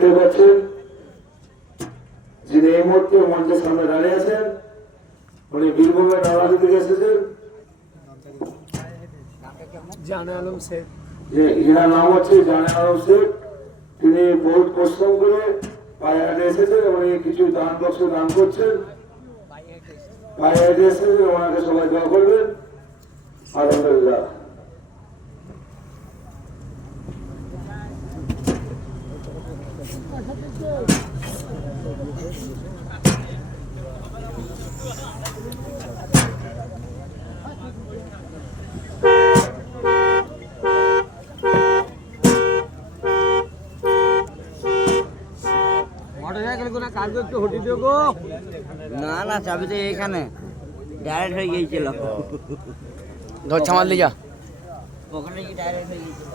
দেখতে পাচ্ছেন যিনি এই মুহূর্তে মঞ্চের সামনে দাঁড়িয়ে আছেন, উনি বীরভূমের নালাদি থেকে এসেছেন। জানে আলম শেখ, এনার নাম হচ্ছে জানে আলম শেখ। তিনি বহুত পরিশ্রম করে পায়ে হেঁটে এসেছেন এবং কিছু দান বক্স দান করছেন। পায়ে হেঁটে এসেছেন, ওনাকে সবাই দোয়া করবেন। আলহামদুলিল্লাহ। না না চাবি তো এখানে ডাইরেক্ট হয়ে গিয়েছিল। ধর ছামাল লিগা ওখানে কি ডাইরেক্ট হয়ে গিয়েছিল।